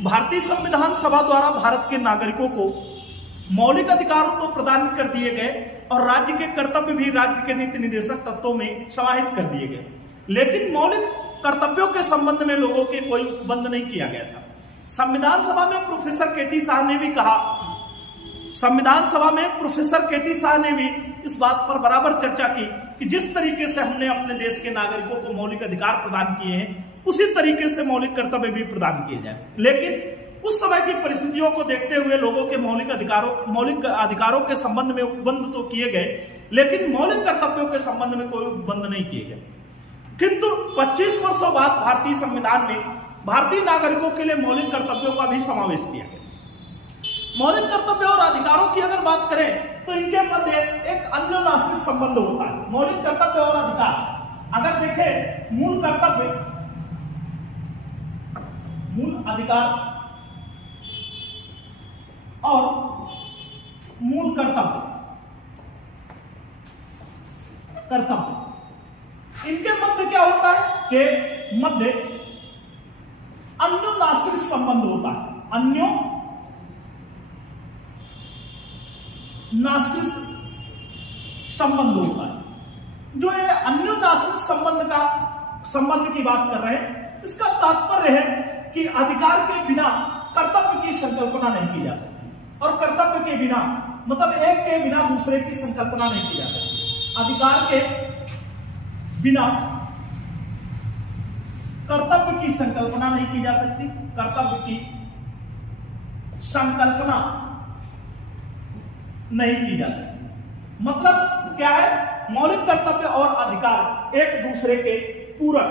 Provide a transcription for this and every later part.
भारतीय संविधान सभा द्वारा भारत के नागरिकों को मौलिक अधिकारों तो प्रदान कर दिए गए और राज्य के कर्तव्य भी राज्य के नीति निर्देशक तत्वों में समाहित कर दिए गए, लेकिन मौलिक कर्तव्यों के संबंध में लोगों के कोई उपबंध नहीं किया गया था। संविधान सभा में प्रोफेसर केटी शाह ने भी कहा, संविधान सभा में प्रोफेसर केटी शाह ने भी इस बात पर बराबर चर्चा की कि जिस तरीके से हमने अपने देश के नागरिकों को मौलिक अधिकार प्रदान किए हैं उसी तरीके से मौलिक कर्तव्य भी प्रदान किए जाए। लेकिन उस समय की परिस्थितियों को देखते हुए लोगों के मौलिक अधिकारों के संबंध में उपबंध तो किए गए, लेकिन मौलिक कर्तव्यों के संबंध में कोई उपबंध नहीं किए गए। किंतु 25 वर्षों बाद भारतीय संविधान में भारतीय नागरिकों के लिए मौलिक कर्तव्यों का भी समावेश किया गया। मौलिक कर्तव्य और अधिकारों की अगर बात करें तो इनके मध्य एक अन्योन्याश्रित संबंध होता है। मौलिक कर्तव्य और अधिकार अगर देखें, मूल कर्तव्य, मूल अधिकार और मूल कर्तव्य, इनके मध्य क्या होता है कि मध्य अन्योन्याश्रित संबंध होता है। नासिक संबंध होता है। जो ये अन्योन्याश्रित संबंध की बात कर रहे हैं, इसका तात्पर्य है कि अधिकार के बिना कर्तव्य की संकल्पना नहीं की जा सकती और कर्तव्य के बिना मतलब एक के बिना दूसरे की संकल्पना नहीं की जा सकती। अधिकार के बिना कर्तव्य की संकल्पना नहीं की जा सकती, कर्तव्य की संकल्पना नहीं की जा सकती। मतलब क्या है, मौलिक कर्तव्य और अधिकार एक दूसरे के पूरक,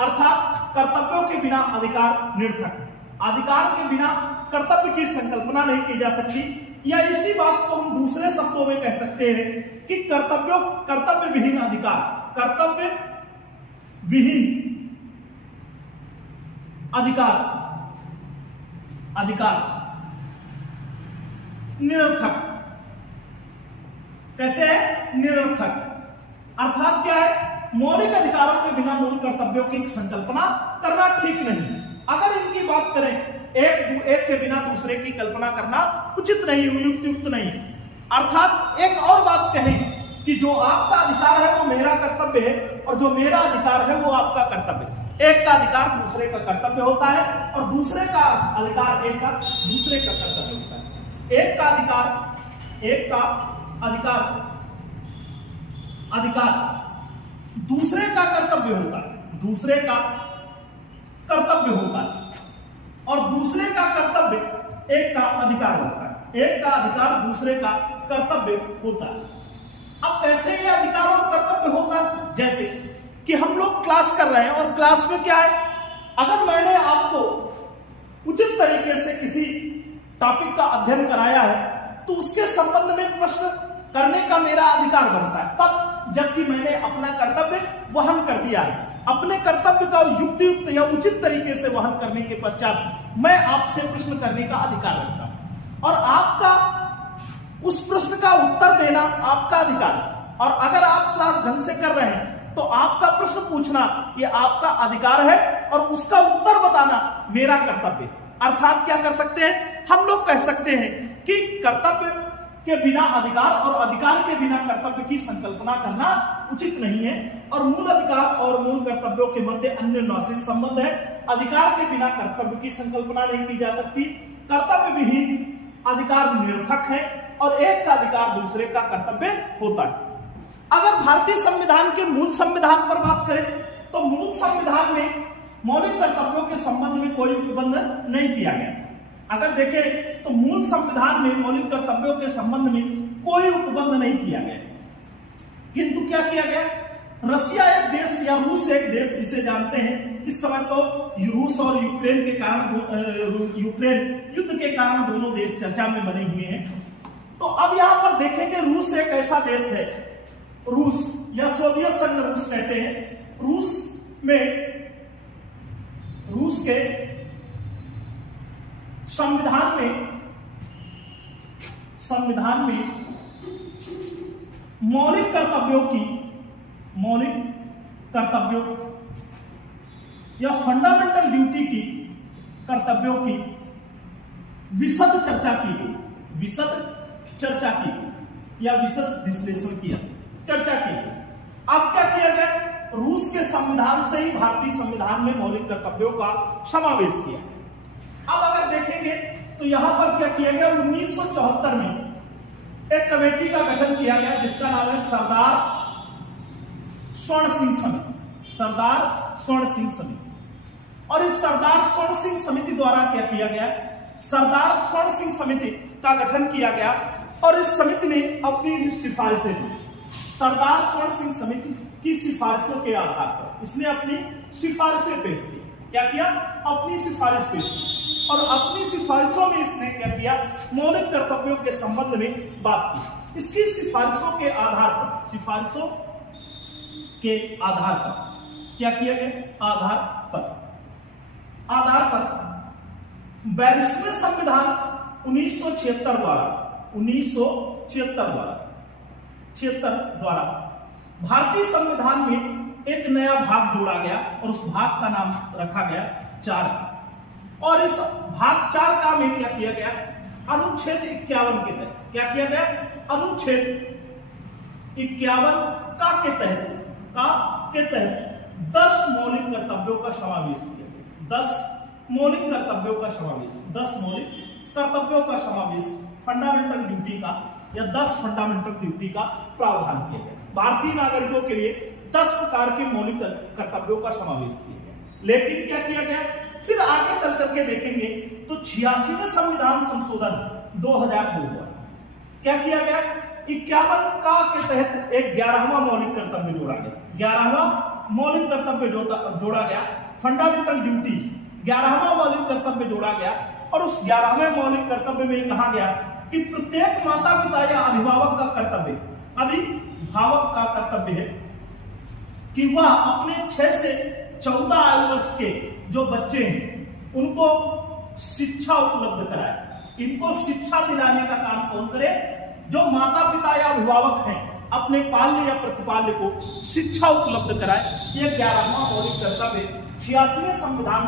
अर्थात कर्तव्यों के बिना अधिकार निरर्थक, अधिकार के बिना कर्तव्य की संकल्पना नहीं की जा सकती। या इसी बात को हम दूसरे शब्दों में कह सकते हैं कि कर्तव्य विहीन अधिकार, कर्तव्य विहीन अधिकार निरर्थक। कैसे है? निरर्थक। अर्थात क्या है, मौलिक अधिकारों के बिना मूल कर्तव्यों की संकल्पना करना ठीक नहीं। अगर इनकी बात करें, एक के बिना दूसरे की कल्पना करना उचित नहीं, युक्त नहीं। अर्थात एक और बात कहें कि जो आपका अधिकार है वो मेरा कर्तव्य है और जो मेरा अधिकार है वो आपका कर्तव्य है। एक का अधिकार दूसरे का कर्तव्य होता है और दूसरे का अधिकार एक का दूसरे का कर्तव्य होता है। एक का अधिकार दूसरे का कर्तव्य होता है, दूसरे का कर्तव्य होता है और दूसरे का कर्तव्य एक का अधिकार होता है। एक का अधिकार दूसरे का कर्तव्य होता है। अब कैसे ये अधिकार और कर्तव्य होता है? जैसे कि हम लोग क्लास कर रहे हैं और क्लास में क्या है, अगर मैंने आपको उचित तरीके से किसी टॉपिक का अध्ययन कराया है तो उसके संबंध में प्रश्न करने का मेरा अधिकार बनता है तब, जबकि मैंने अपना कर्तव्य वहन कर दिया है। अपने कर्तव्य का युक्त या उचित तरीके से वहन करने के पश्चात मैं आपसे प्रश्न करने का अधिकार रखता हूं और आपका उस प्रश्न का उत्तर देना आपका अधिकार है। और अगर आप क्लास ढंग से कर रहे हैं तो आपका प्रश्न पूछना ये आपका अधिकार है और उसका उत्तर बताना मेरा कर्तव्य। अर्थात क्या कर सकते हैं, हम लोग कह सकते हैं कि कर्तव्य के बिना अधिकार और अधिकार के बिना कर्तव्य की संकल्पना करना उचित नहीं है और मूल अधिकार और मूल कर्तव्यों के मध्य अन्योन्याश्रित संबंध है। अधिकार के बिना कर्तव्य की संकल्पना नहीं की जा सकती, कर्तव्य विहीन अधिकार निरर्थक है और एक का अधिकार दूसरे का कर्तव्य होता है। अगर भारतीय संविधान के मूल संविधान पर बात करें तो मूल संविधान में मौलिक कर्तव्यों के संबंध में कोई उपबंध नहीं किया गया। अगर देखें तो मूल संविधान में मौलिक कर्तव्यों के संबंध में कोई उपबंध नहीं किया गया, किंतु क्या किया गया, रशिया एक देश या रूस एक देश जिसे जानते हैं, इस समय तो रूस और यूक्रेन के कारण यूक्रेन युद्ध के कारण दोनों देश चर्चा में बने हुए हैं। तो अब यहां पर देखेंगे रूस एक ऐसा देश है, रूस या सोवियत संघ रूस कहते हैं। रूस के संविधान में मौलिक कर्तव्यों या फंडामेंटल ड्यूटी की कर्तव्यों की विशद चर्चा की गई, विशद चर्चा की गई या विशद विश्लेषण किया, चर्चा की गई। अब क्या किया गया, रूस के संविधान से ही भारतीय संविधान में मौलिक कर्तव्यों का समावेश किया। अब अगर देखेंगे तो यहां पर क्या किया गया, 1974 में एक कमेटी का गठन किया गया जिसका नाम है सरदार स्वर्ण सिंह समिति, सरदार स्वर्ण सिंह समिति। और इस सरदार स्वर्ण सिंह समिति द्वारा क्या किया गया, सरदार स्वर्ण सिंह समिति का गठन किया गया और इस समिति ने अपनी सिफारिशें दी। सरदार स्वर्ण सिंह समिति की सिफारिशों के आधार पर इसने अपनी सिफारिशें पेश की। क्या किया, अपनी सिफारिश पेश की और अपनी सिफारिशों में इसने क्या किया, मौलिक कर्तव्यों के संबंध में बात की। इसकी सिफारिशों के आधार पर, सिफारिशों के आधार पर क्या किया गया, आधार पर 42वें संविधान 1976 द्वारा भारतीय संविधान में एक नया भाग जोड़ा गया और उस भाग का नाम रखा गया 4। और इस भाग 4 का में क्या किया गया, अनुच्छेद 51 के तहत क्या किया गया, अनुच्छेद 51 का के तहत 10 मौलिक कर्तव्यों का समावेश किया गया। 10 मौलिक कर्तव्यों का समावेश, 10 मौलिक कर्तव्यों का समावेश, फंडामेंटल ड्यूटी का या 10 फंडामेंटल ड्यूटी का प्रावधान किया गया। भारतीय नागरिकों के लिए 10 प्रकार के मौलिक कर्तव्यों का समावेश किया गया। लेकिन क्या किया गया, फिर आगे चल करके देखेंगे तो 86वें संविधान संशोधन 2002 हुआ। क्या किया गया, 51 का के तहत एक 11वां मौलिक कर्तव्य जोड़ा गया। 11वां मौलिक कर्तव्य जोड़ा गया, फंडामेंटल ड्यूटी 11वां मौलिक कर्तव्य जोड़ा गया। और उस 11वें मौलिक कर्तव्य में कहा गया कि प्रत्येक माता पिता या अभिभावक का कर्तव्य, अभिभावक का कर्तव्य है कि वह अपने 6 से 14 आयु वर्ष के जो बच्चे हैं उनको शिक्षा उपलब्ध कराए। इनको शिक्षा दिलाने का काम कौन करे, जो माता पिता या अभिभावक हैं अपने पाल्य या प्रतिपाल्य को शिक्षा उपलब्ध कराए। यह 11वां मौलिक कर्तव्य 86वें संविधान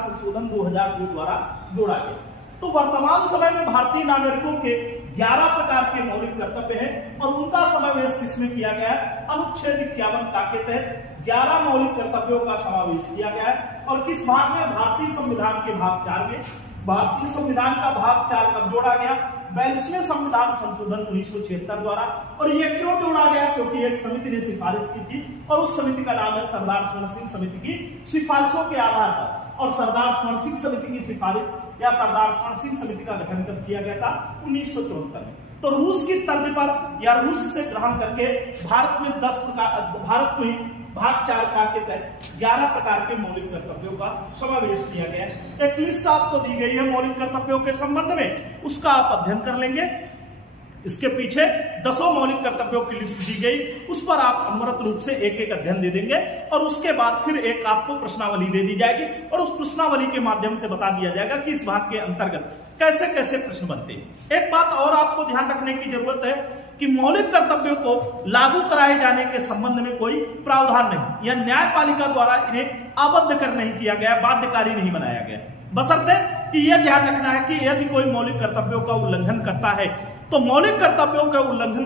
संशोधन 2002 द्वारा जोड़ा गया। तो वर्तमान समय में भारतीय नागरिकों के 11 प्रकार के मौलिक कर्तव्य हैं और उनका समावेश किसमें किया गया है, अनुच्छेद 51 का के तहत 11 मौलिक कर्तव्यों का समावेश किया गया है। और किस भाग में, भारतीय संविधान के भाग 4 में। भारतीय संविधान का भाग 4 कब जोड़ा गया, 42वें संविधान संशोधन 1976 द्वारा। और यह क्यों जोड़ा गया, क्योंकि एक समिति ने सिफारिश की थी और उस समिति का नाम है सरदार स्वर्ण सिंह समिति की सिफारिशों के आधार पर। और सरदार स्वर्ण सिंह समिति की सिफारिश या सरदार स्वर्ण सिंह समिति का गठन कब किया गया था, 1974 में। तो रूस की तर्ज पर या रूस से ग्रहण करके भारत में 10 प्रकार, भारत में भाग 4 का के तहत 11 प्रकार के मौलिक कर्तव्यों का समावेश किया गया। एक लिस्ट आपको दी गई है मौलिक कर्तव्यों के संबंध में, उसका आप अध्ययन कर लेंगे। इसके पीछे 10 मौलिक कर्तव्यों की लिस्ट दी गई, उस पर आप अनवरत रूप से एक एक अध्ययन दे देंगे और उसके बाद फिर एक आपको प्रश्नावली दे दी जाएगी और उस प्रश्नावली के माध्यम से बता दिया जाएगा कि इस भाग के अंतर्गत कैसे कैसे प्रश्न बनते हैं। एक बात और आपको ध्यान रखने की जरूरत है कि मौलिक कर्तव्यों को लागू कराए जाने के संबंध में कोई प्रावधान नहीं या न्यायपालिका द्वारा इन्हें आबद्ध कर नहीं किया गया, बाध्यकारी नहीं बनाया गया, बशर्ते कि यह ध्यान रखना है कि यदि कोई मौलिक कर्तव्यों का उल्लंघन करता है तो मौलिक कर्तव्यों का उल्लंघन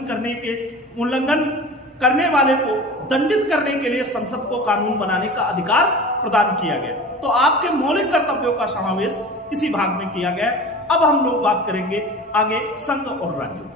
करने वाले को दंडित करने के लिए संसद को कानून बनाने का अधिकार प्रदान किया गया। तो आपके मौलिक कर्तव्यों का समावेश इसी भाग में किया गया। अब हम लोग बात करेंगे आगे संघ और राज्यों।